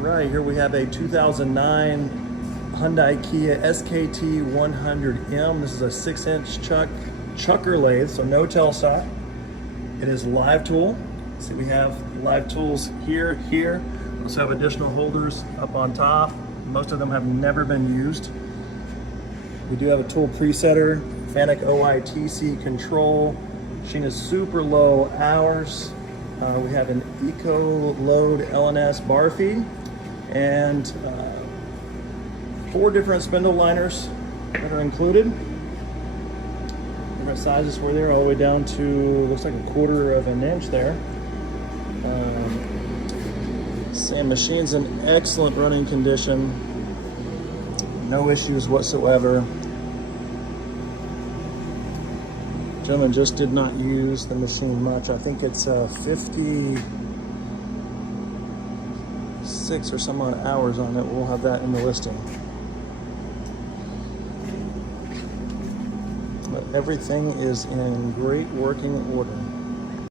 right, here we have a 2009 Hyundai Kia SKT100M. This is a 6-inch chucker lathe, so no tailstock. It is live tool. See, we have live tools here. We also have additional holders up on top. Most of them have never been used. We do have a tool presetter, Fanuc OITC control. Machine is super low hours. We have an Eco Load LNS bar feed and 4 different spindle liners that are included. Different sizes for there, all the way down to, looks like 1/4 inch there. Same machine's in excellent running condition. No issues whatsoever. Gentleman just did not use the machine much. I think it's 56 or some odd hours on it. We'll have that in the listing. But everything is in great working order.